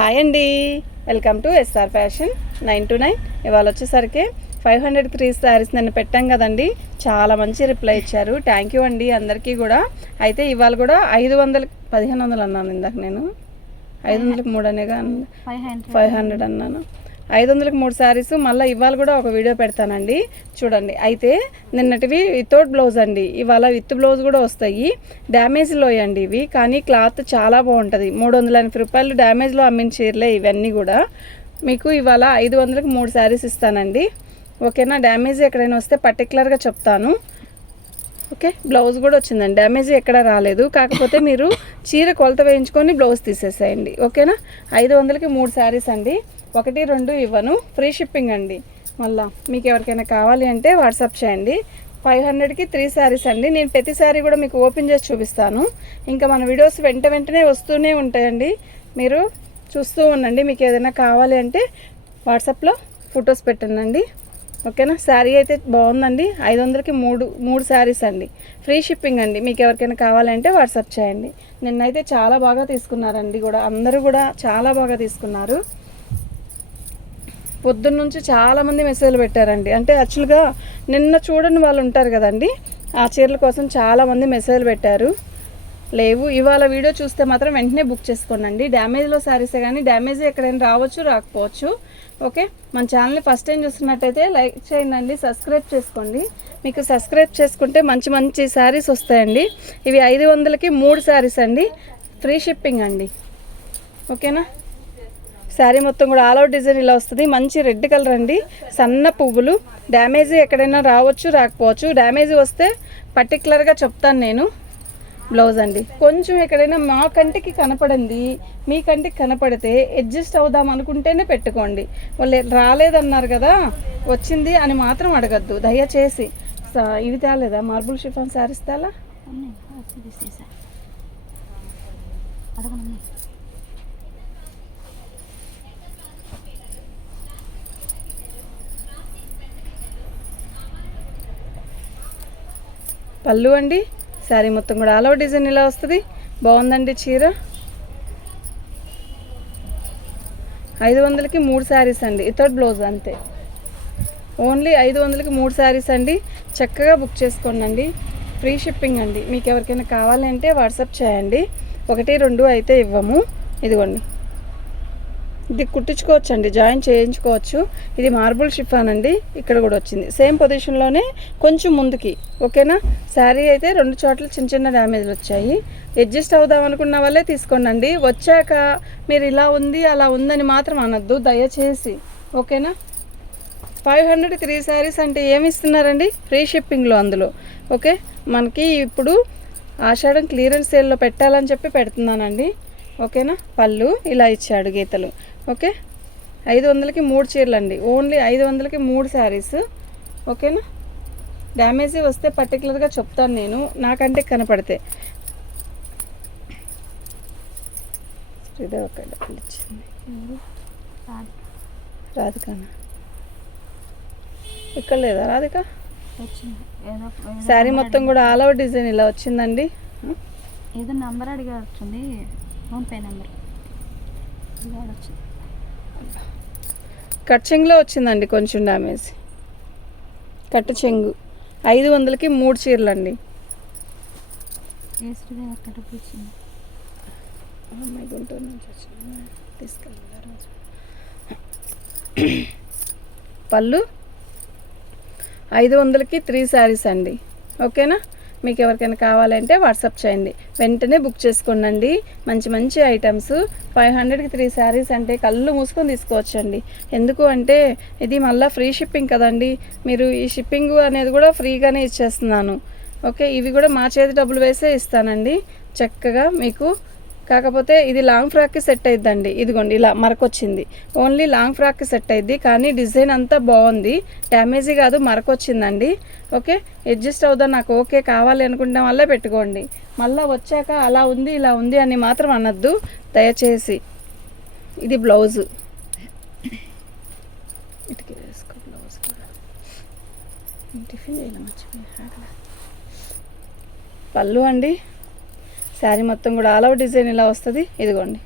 Hi అండి. Welcome to SR fashion nine two nine. ఇవాళ వచ్చేసరికి ఫైవ్ హండ్రెడ్ త్రీ శారీస్ నేను పెట్టాం కదండి. చాలా మంచి రిప్లై ఇచ్చారు. థ్యాంక్ యూ అండి అందరికీ కూడా. అయితే ఇవాళ కూడా ఐదు వందలు పదిహేను వందలు అన్నాను ఇందాక నేను. ఐదు వందలకి మూడు అనేగా ఫైవ్ హండ్రెడ్. ఫైవ్ హండ్రెడ్ అన్నాను. ఐదు వందలకి మూడు శారీస్ మళ్ళీ ఇవాళ కూడా ఒక వీడియో పెడతానండి. చూడండి. అయితే నిన్నటివి వితౌట్ బ్లౌజ్ అండి. ఇవాళ విత్ బ్లౌజ్ కూడా వస్తాయి. డ్యామేజ్లో అండి ఇవి. కానీ క్లాత్ చాలా బాగుంటుంది. మూడు వందల ఎనభై రూపాయలు డ్యామేజ్లో అమ్మిన చీరలే ఇవన్నీ కూడా. మీకు ఇవాళ ఐదు వందలకి మూడు శారీస్ ఇస్తానండి. ఓకేనా? డ్యామేజ్ ఎక్కడైనా వస్తే పర్టికులర్గా చెప్తాను. ఓకే? బ్లౌజ్ కూడా వచ్చిందండి. డ్యామేజ్ ఎక్కడ రాలేదు. కాకపోతే మీరు చీర కొలత వేయించుకొని బ్లౌజ్ తీసేసేయండి. ఓకేనా? ఐదు వందలకి మూడు శారీస్ అండి. ఒకటి రెండు ఇవ్వను. ఫ్రీ షిప్పింగ్ అండి. మళ్ళా మీకు ఎవరికైనా కావాలి అంటే వాట్సాప్ చేయండి. ఫైవ్ హండ్రెడ్కి త్రీ శారీస్ అండి. నేను ప్రతి శారీ కూడా మీకు ఓపెన్ చేసి చూపిస్తాను. ఇంకా మన వీడియోస్ వెంట వెంటనే వస్తూనే ఉంటాయండి. మీరు చూస్తూ ఉండండి. మీకు ఏదైనా కావాలి అంటే వాట్సాప్లో ఫొటోస్ పెట్టండి ఓకేనా? శారీ అయితే బాగుందండి. ఐదు వందలకి మూడు మూడు శారీస్ అండి. ఫ్రీ షిప్పింగ్ అండి. మీకు ఎవరికైనా కావాలంటే వాట్సాప్ చేయండి. నిన్నైతే చాలా బాగా తీసుకున్నారండి కూడా. అందరూ కూడా చాలా బాగా తీసుకున్నారు. పొద్దున్న నుంచి చాలామంది మెసేజ్లు పెట్టారండి. అంటే యాక్చువల్గా నిన్న చూడని వాళ్ళు ఉంటారు కదండి. ఆ చీరల కోసం చాలామంది మెసేజ్లు పెట్టారు. లేవు. ఇవాళ వీడియో చూస్తే మాత్రం వెంటనే బుక్ చేసుకోండి డ్యామేజ్లో శారీసే కానీ డ్యామేజ్ ఎక్కడైనా రావచ్చు రాకపోవచ్చు. ఓకే మన ఛానల్ని ఫస్ట్ టైం చూస్తున్నట్టయితే లైక్ చేయండి సబ్స్క్రైబ్ చేసుకోండి. మీకు సబ్స్క్రైబ్ చేసుకుంటే మంచి మంచి శారీస్ వస్తాయండి. ఇవి ఐదు వందలకి మూడు శారీస్ అండి. ఫ్రీ షిప్పింగ్ అండి. ఓకేనా శారీ మొత్తం కూడా ఆల్ అవుట్ డిజైన్ ఇలా వస్తుంది. మంచి రెడ్ కలర్ అండి. సన్న పువ్వులు. డ్యామేజ్ ఎక్కడైనా రావచ్చు రాకపోవచ్చు. డ్యామేజ్ వస్తే పర్టికులర్గా చెప్తాను నేను. బ్లౌజ్ అండి. కొంచెం ఎక్కడైనా మా కంటికి కనపడింది మీ కంటికి కనపడితే అడ్జస్ట్ అవుదాం అనుకుంటేనే పెట్టుకోండి. వాళ్ళు రాలేదన్నారు కదా వచ్చింది అని మాత్రం అడగద్దు. దయచేసి. ఇవి తేలేదా? మార్బుల్ షిఫాన్ శారీస్ తేలా? పళ్ళు అండి. శారీ మొత్తం కూడా ఆల్ ఓవర్ డిజైన్ ఇలా వస్తుంది. బాగుందండి చీర. ఐదు వందలకి మూడు శారీస్ అండి. ఇతడ్ బ్లౌజ్ అంతే. ఓన్లీ ఐదు వందలకి మూడు శారీస్ అండి. చక్కగా బుక్ చేసుకోండి ఫ్రీ షిప్పింగ్ అండి. మీకు ఎవరికైనా కావాలంటే వాట్సాప్ చేయండి. ఒకటి రెండు అయితే ఇవ్వము. ఇదిగోండి. ఇది కుట్టించుకోవచ్చు అండి జాయిన్ చేయించుకోవచ్చు. ఇది మార్బుల్ షిఫాన్ అండి ఇక్కడ కూడా వచ్చింది. సేమ్ పొజిషన్లోనే కొంచెం ముందుకి ఓకేనా? శారీ అయితే రెండు చోట్ల చిన్న చిన్న డ్యామేజ్లు వచ్చాయి. అడ్జస్ట్ అవుదాం అనుకున్న వాళ్ళే తీసుకోండి వచ్చాక మీరు ఇలా ఉంది అలా ఉందని మాత్రం అనొద్దు దయచేసి ఓకేనా? ఫైవ్ హండ్రెడ్ త్రీ శారీస్ అంటే ఏమి ఇస్తున్నారండి? ఫ్రీ షిప్పింగ్లో అందులో ఓకే? మనకి ఇప్పుడు ఆషాఢం క్లియరెన్స్ సేల్లో పెట్టాలని చెప్పి పెడుతున్నానండి. ఓకేనా? పళ్ళు ఇలా ఇచ్చాడు గీతలు. ఓకే? ఐదు వందలకి మూడు చీరలు అండి ఓన్లీ ఐదు వందలకి మూడు శారీస్. ఓకేనా? డ్యామేజ్ వస్తే పర్టికులర్గా చెప్తాను నేను. నాకంటే కనపడితే. ఇదే ఒక డబ్బులు ఇచ్చింది రాధికనా ఇక్కడ లేదా రాధిక? శారీ మొత్తం కూడా ఆల్ ఓవర్ డిజైన్ ఇలా వచ్చిందండి. ఏదో నంబర్ అడిగా వచ్చింది ఫోన్పే నెంబర్. కట్ చెంగులో వచ్చిందండి కొంచెం డ్యామేజ్ కట్టు చెంగు ఐదు వందలకి మూడు చీరలు అండి అమ్మాయి గుంటూరు నుంచి వచ్చింది. పళ్ళు? ఐదు వందలకి త్రీ శారీస్ అండి. ఓకేనా? మీకు ఎవరికైనా కావాలంటే వాట్సాప్ చేయండి. వెంటనే బుక్ చేసుకోండి మంచి మంచి ఐటమ్స్. ఫైవ్ హండ్రెడ్కి త్రీ శారీస్ అంటే కళ్ళు మూసుకొని తీసుకోవచ్చండి. ఎందుకు అంటే ఇది మళ్ళీ ఫ్రీ షిప్పింగ్ కదండి. మీరు ఈ షిప్పింగ్ అనేది కూడా ఫ్రీగానే ఇచ్చేస్తున్నాను. ఓకే? ఇవి కూడా మా చేతి డబ్బులు వేసే ఇస్తానండి. చక్కగా మీకు కాకపోతే ఇది లాంగ్ ఫ్రాక్కి సెట్ అయిద్దండి. ఇదిగోండి ఇలా మరకొచ్చింది. ఓన్లీ లాంగ్ ఫ్రాక్కి సెట్ అయింది కానీ డిజైన్ అంతా బాగుంది. డ్యామేజీ కాదు మరకొచ్చిందండి. ఓకే అడ్జస్ట్ అవుదా నాకు ఓకే కావాలి అనుకుంటే వల్లే పెట్టుకోండి. మళ్ళీ వచ్చాక అలా ఉంది ఇలా ఉంది అని మాత్రం అనొద్దు. దయచేసి. ఇది బ్లౌజు ఇటుకి వేసుకో బ్లౌజ్ టిఫిన్ చేయడం పళ్ళు అండి. శారీ మొత్తం కూడా ఆల్ అవుట్ డిజైన్ ఇలా వస్తుంది. ఇదిగోండి.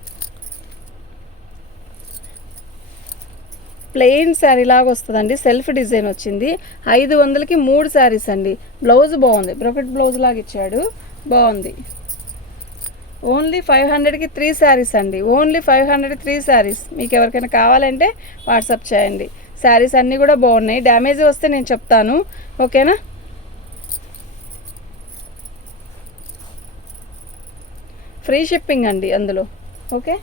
ప్లెయిన్ శారీ లాగా వస్తుందండి. సెల్ఫ్ డిజైన్ వచ్చింది. ఐదు వందలకి మూడు శారీస్ అండి. బ్లౌజ్ బాగుంది. బ్రొకెట్ బ్లౌజ్ లాగా ఇచ్చాడు. బాగుంది. ఓన్లీ ఫైవ్ హండ్రెడ్కి త్రీ శారీస్ అండి. Only five hundred three saris. మీకు ఎవరికైనా కావాలంటే వాట్సాప్ చేయండి. శారీస్ అన్నీ కూడా బాగున్నాయి. డ్యామేజ్ వస్తే నేను చెప్తాను. ఓకేనా? ఫ్రీ షిప్పింగ్ అండి అందులో. Okay?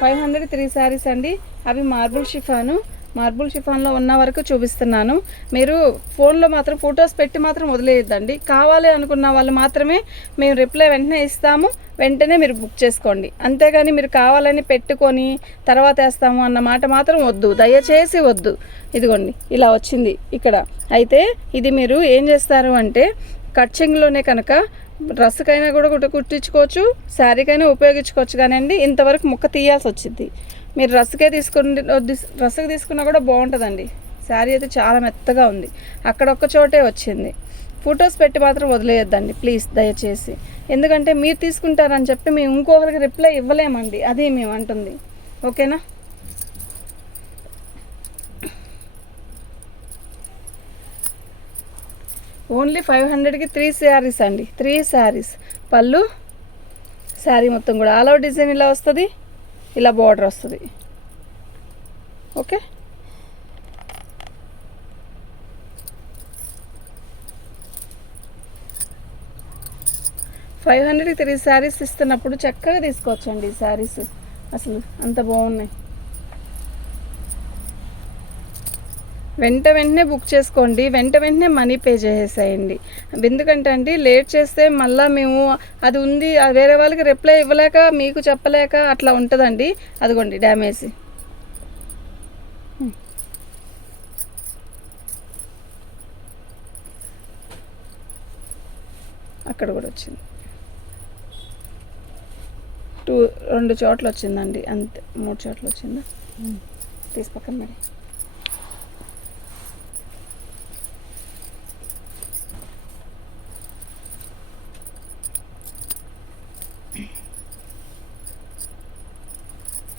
Five hundred three saris అండి. అవి మార్బుల్ షిఫాను. మార్బుల్ షిఫాన్లో ఉన్న వరకు చూపిస్తున్నాను. మీరు ఫోన్లో మాత్రం ఫొటోస్ పెట్టి మాత్రం వదిలేయద్దండి. కావాలి అనుకున్న వాళ్ళు మాత్రమే మేము రిప్లై వెంటనే ఇస్తాము. వెంటనే మీరు బుక్ చేసుకోండి. అంతేగాని మీరు కావాలని పెట్టుకొని తర్వాత వేస్తాము అన్న మాట మాత్రం వద్దు. దయచేసి వద్దు. ఇదిగోండి ఇలా వచ్చింది ఇక్కడ. అయితే ఇది మీరు ఏం చేస్తారు అంటే కట్చింగ్లోనే కనుక డ్రెస్కైనా కూడా కుట్ట కుట్టించుకోవచ్చు శారీకైనా ఉపయోగించుకోవచ్చు. కానివ్వండి ఇంతవరకు ముక్క తీయాల్సి వచ్చింది మీరు డ్రెస్కే తీసుకుని డ్రెస్కి తీసుకున్నా కూడా బాగుంటుందండి. శారీ అయితే చాలా మెత్తగా ఉంది. అక్కడ ఒక్క చోటే వచ్చింది. ఫొటోస్ పెట్టి మాత్రం వదిలేయొద్దండి ప్లీజ్ దయచేసి. ఎందుకంటే మీరు తీసుకుంటారని చెప్పి మేము ఇంకొకరికి రిప్లై ఇవ్వలేమండి. అది మేము అంటుంది. ఓకేనా? ఓన్లీ ఫైవ్ హండ్రెడ్కి త్రీ శారీస్ అండి. త్రీ శారీస్. పళ్ళు శారీ మొత్తం కూడా. ఆల్ అవుట్ డిజైన్ ఇలా వస్తుంది ఇలా బార్డర్ వస్తుంది. ఓకే ఫైవ్ హండ్రెడ్కి త్రీ శారీస్ ఇస్తున్నప్పుడు చక్కగా తీసుకోవచ్చండి ఈ శారీస్. అసలు అంత బాగున్నాయి. వెంట వెంటనే బుక్ చేసుకోండి. వెంట వెంటనే మనీ పే చేసేసేయండి. ఎందుకంటే అండి లేట్ చేస్తే మళ్ళీ మేము అది ఉంది వేరే వాళ్ళకి రిప్లై ఇవ్వలేక మీకు చెప్పలేక అట్లా ఉంటుందండి. అదిగోండి డ్యామేజ్. అక్కడ కూడా వచ్చింది. టూ రెండు చోట్ల వచ్చిందండి. అంతే మూడు చోట్ల వచ్చిందా? తీసి పక్కన మరి.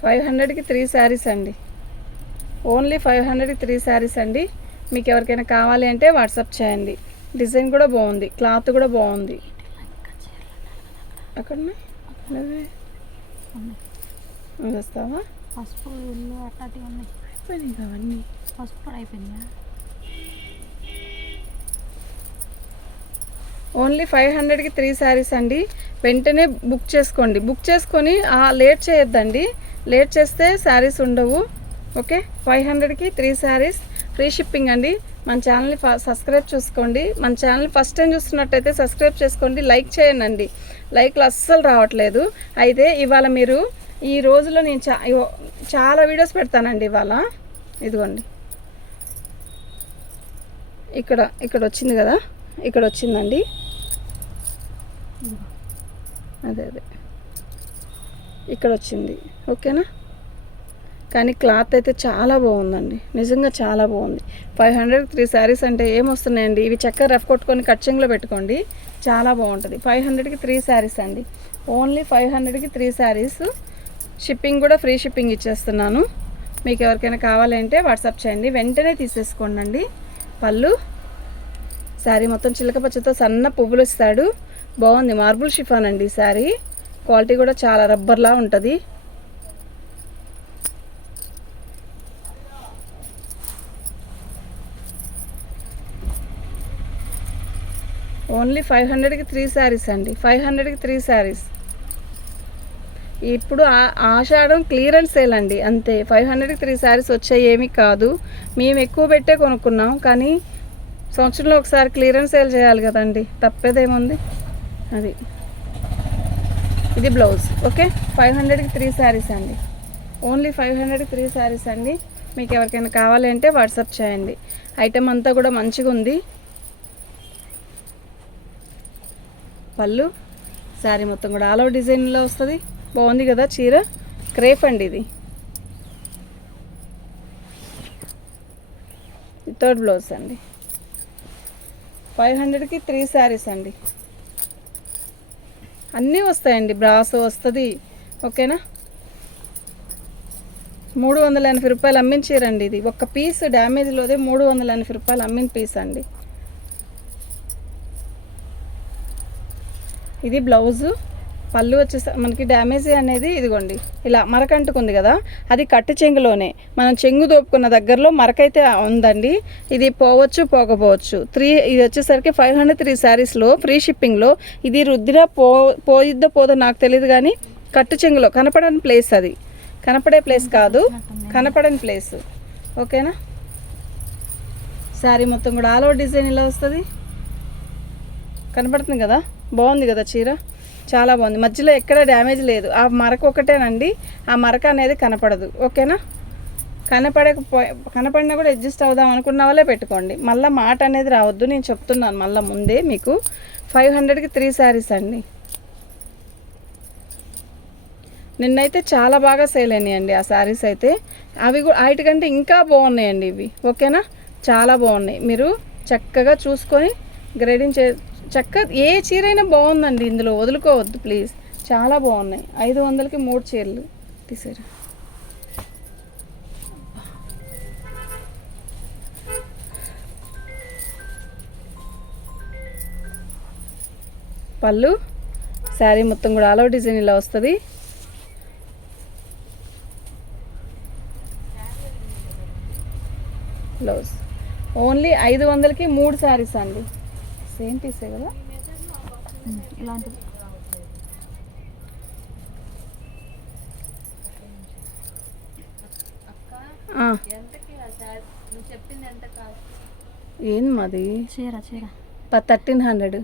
ఫైవ్ హండ్రెడ్కి త్రీ శారీస్ అండి. ఓన్లీ ఫైవ్ హండ్రెడ్కి త్రీ శారీస్ అండి. మీకు ఎవరికైనా కావాలి అంటే వాట్సాప్ చేయండి. డిజైన్ కూడా బాగుంది. క్లాత్ కూడా బాగుంది. అక్కడ వస్తావా? పసుపు ఇల్లు అట్లాంటివి ఉన్నాయి. అయిపోయినాయి అవన్నీ పసుపు కూడా ఓన్లీ ఫైవ్ హండ్రెడ్కి త్రీ శారీస్ అండి. వెంటనే బుక్ చేసుకోండి. బుక్ చేసుకొని లేట్ చేయొద్దండి. లేట్ చేస్తే శారీస్ ఉండవు ఓకే? ఫైవ్ హండ్రెడ్కి త్రీ శారీస్. ఫ్రీ షిప్పింగ్ అండి. మన ఛానల్ని సబ్స్క్రైబ్ చేసుకోండి. మన ఛానల్ని ఫస్ట్ టైం చూస్తున్నట్టయితే సబ్స్క్రైబ్ చేసుకోండి లైక్ చేయండి. లైక్లు అస్సలు రావట్లేదు. అయితే ఇవాళ మీరు ఈ రోజులో నేను చా చాలా వీడియోస్ పెడతానండి ఇవాళ. ఇదిగోండి. ఇక్కడ ఇక్కడ వచ్చింది కదా? ఇక్కడ వచ్చిందండి. అదే అదే. ఇక్కడ వచ్చింది ఓకేనా? కానీ క్లాత్ అయితే చాలా బాగుందండి. నిజంగా చాలా బాగుంది. ఫైవ్ హండ్రెడ్ త్రీ శారీస్ అంటే ఏమొస్తున్నాయండి? ఇవి చక్కగా రఫ్ కొట్టుకొని కట్చింగ్లో పెట్టుకోండి. చాలా బాగుంటుంది. ఫైవ్ హండ్రెడ్కి త్రీ శారీస్ అండి. ఓన్లీ ఫైవ్ హండ్రెడ్కి త్రీ శారీస్. షిప్పింగ్ కూడా ఫ్రీ షిప్పింగ్ ఇచ్చేస్తున్నాను. మీకు ఎవరికైనా కావాలంటే వాట్సాప్ చేయండి. వెంటనే తీసేసుకోండి అండి పళ్ళు. శారీ మొత్తం చిలక పచ్చతో సన్న పువ్వులు ఇస్తాడు. బాగుంది. మార్బుల్ షిఫాన్ అండి ఈ శారీ. క్వాలిటీ కూడా చాలా రబ్బర్లా ఉంటుంది. ఓన్లీ ఫైవ్ హండ్రెడ్కి త్రీ శారీస్ అండి. ఫైవ్ హండ్రెడ్కి త్రీ శారీస్. ఇప్పుడు ఆ- ఆషాఢం క్లియరెన్స్ సేల్ అండి అంతే. ఫైవ్ హండ్రెడ్కి త్రీ శారీస్ వచ్చాయి ఏమీ కాదు. మేము ఎక్కువ పెట్టే కొనుక్కున్నాం కానీ సంవత్సరంలో ఒకసారి క్లియరెన్స్ సేల్ చేయాలి కదండి. తప్పేదేముంది? అది. ఇది బ్లౌజ్ ఓకే? ఫైవ్ హండ్రెడ్కి త్రీ శారీస్ అండి. ఓన్లీ ఫైవ్ హండ్రెడ్కి త్రీ శారీస్ అండి. మీకు ఎవరికైనా కావాలి అంటే వాట్సాప్ చేయండి. ఐటెం అంతా కూడా మంచిగా ఉంది. పళ్ళు శారీ మొత్తం కూడా ఆల్ ఓవర్ డిజైన్లో వస్తుంది. బాగుంది కదా చీర? క్రేప్ అండి ఇది. థర్డ్ బ్లౌజ్ అండి. ఫైవ్ హండ్రెడ్కి త్రీ శారీస్ అండి. అన్నీ వస్తాయండి. బ్రాస్ వస్తుంది. ఓకేనా? మూడు వందల ఎనభై రూపాయలు అమ్మించారండి ఇది. ఒక పీస్ డ్యామేజ్లోదే మూడు వందల ఎనభై రూపాయలు అమ్మిన పీస్ అండి. ఇది బ్లౌజు. పళ్ళు వచ్చేసరి మనకి డ్యామేజ్ అనేది ఇదిగోండి ఇలా మరక అంటుకుంది కదా అది కట్టు చెంగులోనే. మనం చెంగు దోపుకున్న దగ్గరలో మరకైతే ఉందండి. ఇది పోవచ్చు పోకపోవచ్చు. త్రీ ఇది వచ్చేసరికి ఫైవ్ హండ్రెడ్ త్రీ శారీస్లో ఫ్రీ షిప్పింగ్లో ఇది రుద్ర పో పోయిద్దో పోదో నాకు తెలియదు కానీ కట్టు చెంగులో కనపడని ప్లేస్ అది. కనపడే ప్లేస్ కాదు కనపడని ప్లేస్. ఓకేనా? శారీ మొత్తం కూడా ఆల్ ఓవర్ డిజైన్ ఇలా వస్తుంది. కనపడుతుంది కదా? బాగుంది కదా చీర? చాలా బాగుంది. మధ్యలో ఎక్కడ డ్యామేజ్ లేదు. ఆ మరక ఒకటేనండి. ఆ మరక అనేది కనపడదు. ఓకేనా? కనపడకపో కనపడినా కూడా అడ్జస్ట్ అవుదాం అనుకున్న వాళ్ళే పెట్టుకోండి. మళ్ళీ మాట అనేది రావద్దు. నేను చెప్తున్నాను మళ్ళీ ముందే మీకు. ఫైవ్ హండ్రెడ్కి త్రీ శారీస్ అండి. నిన్నైతే చాలా బాగా సేల్ అయినాయండి ఆ శారీస్ అయితే. అవి కూడా వాటికంటే ఇంకా బాగున్నాయండి ఇవి. ఓకేనా? చాలా బాగున్నాయి. మీరు చక్కగా చూసుకొని గ్రేడింగ్ చే చక్క ఏ చీర అయినా బాగుందండి ఇందులో. వదులుకోవద్దు ప్లీజ్. చాలా బాగున్నాయి. ఐదు వందలకి మూడు చీరలు తీసారు. పళ్ళు శారీ మొత్తం కూడా ఆల్ డిజైన్ ఇలా వస్తుంది. బ్లౌజ్. ఓన్లీ ఐదు వందలకి మూడు శారీస్ అండి. సేమ్ పీసే కదా? ఇలాంటిది. ఏంది మాది? చీర చీర. థర్టీన్ హండ్రెడ్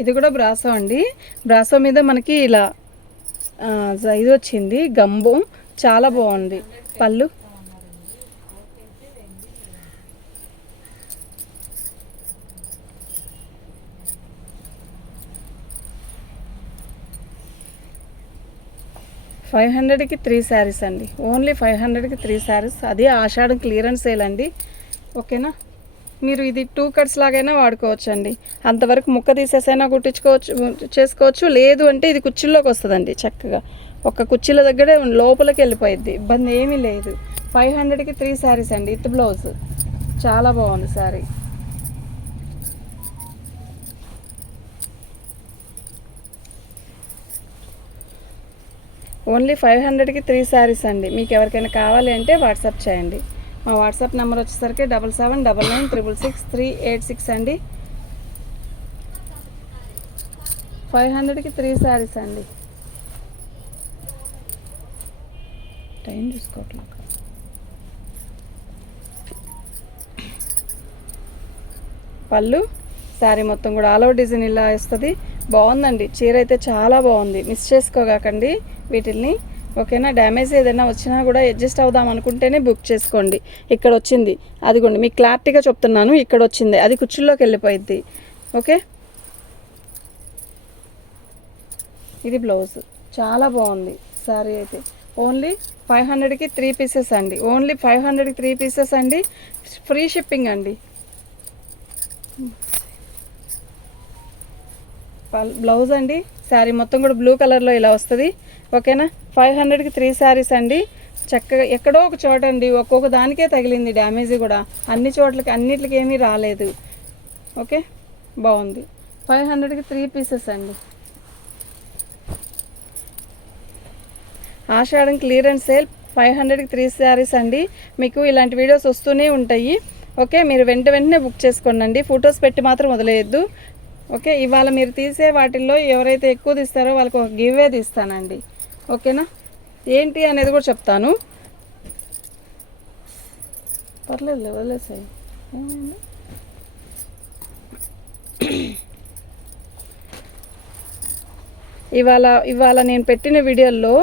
ఇది కూడా బ్రాసో అండి. బ్రాసో మీద మనకి ఇలా ఇది వచ్చింది గంబు. చాలా బాగుంది. పళ్ళు. ఫైవ్ హండ్రెడ్కి త్రీ శారీస్ అండి. ఓన్లీ ఫైవ్ హండ్రెడ్కి త్రీ శారీస్. అదే ఆషాఢం క్లియరెన్స్ సేల్ అండి. ఓకేనా? మీరు ఇది టూ కట్స్ లాగైనా వాడుకోవచ్చు అండి అంతవరకు ముక్క తీసేసైనా కుట్టించుకోవచ్చు చేసుకోవచ్చు. లేదు అంటే ఇది కుర్చీల్లోకి వస్తుందండి చక్కగా. ఒక కుర్చీల దగ్గరే లోపలికి వెళ్ళిపోయిద్ది. ఇబ్బంది ఏమీ లేదు. ఫైవ్ హండ్రెడ్కి త్రీ శారీస్ అండి. With blouse. చాలా బాగుంది శారీ. ఓన్లీ ఫైవ్ హండ్రెడ్కి త్రీ శారీస్ అండి. మీకు ఎవరికైనా కావాలి అంటే వాట్సాప్ చేయండి. మా వాట్సాప్ నెంబర్ వచ్చేసరికి double seven double nine triple six three eight six అండి. ఫైవ్ హండ్రెడ్కి త్రీ శారీస్ అండి. టైం చూసుకోవట్లేదు పళ్ళు శారీ మొత్తం కూడా ఆల్ ఓవర్ డిజైన్ ఇలా వస్తుంది. బాగుందండి. చీర అయితే చాలా బాగుంది. మిస్ చేసుకోగాకండి వీటిల్ని. ఓకేనా? డ్యామేజ్ ఏదైనా వచ్చినా కూడా అడ్జస్ట్ అవుదాం అనుకుంటేనే బుక్ చేసుకోండి. ఇక్కడ వచ్చింది. అదిగోండి మీకు క్లారిటీగా చెప్తున్నాను. ఇక్కడ వచ్చింది. అది కుర్చీల్లోకి వెళ్ళిపోయింది ఓకే? ఇది బ్లౌజ్. చాలా బాగుంది సారీ అయితే. ఓన్లీ ఫైవ్ హండ్రెడ్కి త్రీ పీసెస్ అండి. ఓన్లీ ఫైవ్ హండ్రెడ్కి త్రీ పీసెస్ అండి. ఫ్రీ షిప్పింగ్ అండి. పల్- బ్లౌజ్ అండి. శారీ మొత్తం కూడా బ్లూ కలర్లో ఇలా వస్తుంది. ఓకేనా? ఫైవ్ హండ్రెడ్కి త్రీ శారీస్ అండి. చక్కగా ఎక్కడో ఒక చోట అండి ఒక్కొక్క దానికే తగిలింది డ్యామేజ్ కూడా. అన్ని చోట్లకి అన్నిటికి ఏమీ రాలేదు. ఓకే? బాగుంది. ఫైవ్ హండ్రెడ్కి త్రీ పీసెస్ అండి. ఆషాఢం క్లియరెన్స్ సేల్ ఫైవ్ హండ్రెడ్కి త్రీ శారీస్ అండి. మీకు ఇలాంటి వీడియోస్ వస్తూనే ఉంటాయి. ఓకే? మీరు వెంట వెంటనే బుక్ చేసుకోండి ఫొటోస్ పెట్టి మాత్రం వదిలేయద్దు. ఓకే? ఇవాళ మీరు తీసే వాటిల్లో ఎవరైతే ఎక్కువ తీస్తారో వాళ్ళకి ఒక గివ్వే తీస్తానండి. ఓకేనా? ఏంటి అనేది కూడా చెప్తాను. పర్లేదు వదిలేసాయి ఏమైంది? ఇవాళ ఇవాళ నేను పెట్టిన వీడియోల్లో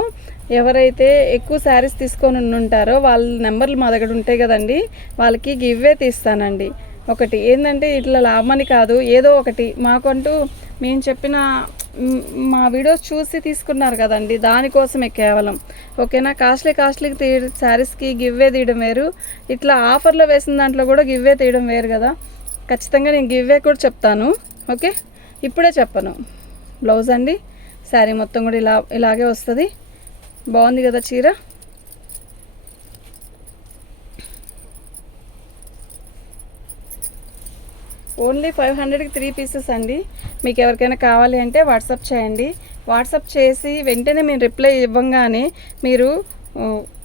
ఎవరైతే ఎక్కువ శారీస్ తీసుకొని ఉంటారో వాళ్ళ నెంబర్లు మా దగ్గర ఉంటాయి కదండి. వాళ్ళకి గివ్వే తీస్తానండి. ఒకటి ఏంటంటే ఇట్లా లాభమని కాదు ఏదో ఒకటి. మాకంటూ మేము చెప్పిన మా వీడియోస్ చూసి తీసుకున్నారు కదండి. దానికోసమే కేవలం. ఓకేనా? కాస్ట్లీ కాస్ట్లీకి తీ శారీస్కి గివ్వే తీయడం వేరు. ఇట్లా ఆఫర్లో వేసిన దాంట్లో కూడా గివ్వే తీయడం వేరు కదా. ఖచ్చితంగా నేను గివ్వే కూడా చెప్తాను. ఓకే? ఇప్పుడే చెప్పను. బ్లౌజ్ అండి. శారీ మొత్తం కూడా ఇలా ఇలాగే వస్తుంది. బాగుంది కదా చీర? ఓన్లీ ఫైవ్ హండ్రెడ్కి త్రీ పీసెస్ అండి. మీకు ఎవరికైనా కావాలి అంటే వాట్సాప్ చేయండి. వాట్సాప్ చేసి వెంటనే మేము రిప్లై ఇవ్వంగానే మీరు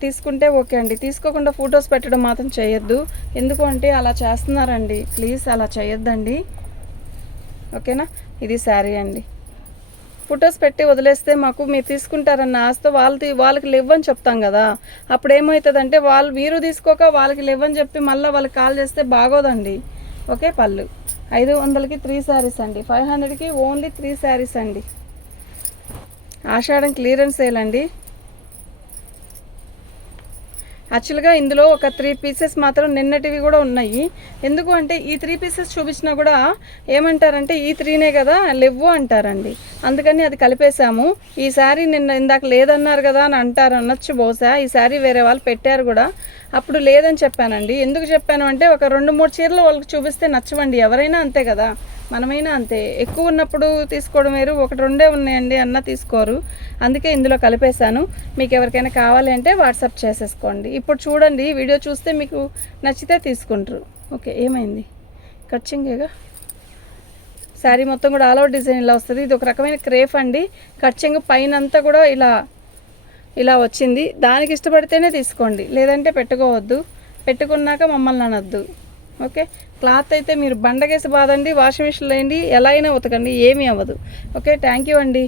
తీసుకుంటే ఓకే అండి. తీసుకోకుండా ఫొటోస్ పెట్టడం మాత్రం చేయొద్దు. ఎందుకు అంటే అలా చేస్తున్నారండి. ప్లీజ్ అలా చేయొద్దండి. ఓకేనా? ఇది శారీ అండి. ఫొటోస్ పెట్టి వదిలేస్తే మాకు మీరు తీసుకుంటారన్న ఆశతో వాళ్ళది వాళ్ళకి లేవని చెప్తాం కదా. అప్పుడు ఏమవుతుందంటే వాళ్ళు మీరు తీసుకోక వాళ్ళకి లేవని చెప్పి మళ్ళీ వాళ్ళకి కాల్ చేస్తే బాగోదండి. ఓకే పళ్ళు? ఐదు వందలకి త్రీ శారీస్ అండి. ఫైవ్ హండ్రెడ్కి ఓన్లీ త్రీ శారీస్ అండి. ఆషాఢం క్లియరెన్స్ సేల్ అండి. యాక్చువల్గా ఇందులో ఒక త్రీ పీసెస్ మాత్రం నిన్నటివి కూడా ఉన్నాయి. ఎందుకు అంటే ఈ త్రీ పీసెస్ చూపించినా కూడా ఏమంటారంటే ఈ త్రీనే కదా లెవ్వు అంటారండి. అందుకని అది కలిపేశాము. ఈ శారీ నిన్న ఇందాక లేదన్నారు కదా అని అంటారు అనొచ్చు బహుశా. ఈ శారీ వేరే వాళ్ళు పెట్టారు కూడా. అప్పుడు లేదని చెప్పానండి. ఎందుకు చెప్పాను అంటే ఒక రెండు మూడు చీరలు వాళ్ళకి చూపిస్తే నచ్చవండి. ఎవరైనా అంతే కదా. మనమైనా అంతే. ఎక్కువ ఉన్నప్పుడు తీసుకోవడం వేరు ఒకటి రెండే ఉన్నాయండి అన్న తీసుకోరు. అందుకే ఇందులో కలిపేశాను. మీకు ఎవరికైనా కావాలి అంటే వాట్సాప్ చేసేసుకోండి. ఇప్పుడు చూడండి వీడియో చూస్తే మీకు నచ్చితే తీసుకుంటారు. ఓకే ఏమైంది? కచ్చింగేగా శారీ మొత్తం కూడా ఆల్ అవుట్ డిజైన్ ఇలా వస్తుంది. ఇది ఒక రకమైన క్రేఫ్ అండి. కచ్చింగ్ పైన అంతా కూడా ఇలా ఇలా వచ్చింది. దానికి ఇష్టపడితేనే తీసుకోండి. లేదంటే పెట్టుకోవద్దు. పెట్టుకున్నాక మమ్మల్ని అనొద్దు. ఓకే? క్లాత్ అయితే మీరు బండగేసి బాదండి వాషింగ్ మిషన్లో వేయండి ఎలా అయినా ఉతకండి ఏమీ అవ్వదు. ఓకే థ్యాంక్ యూ అండి.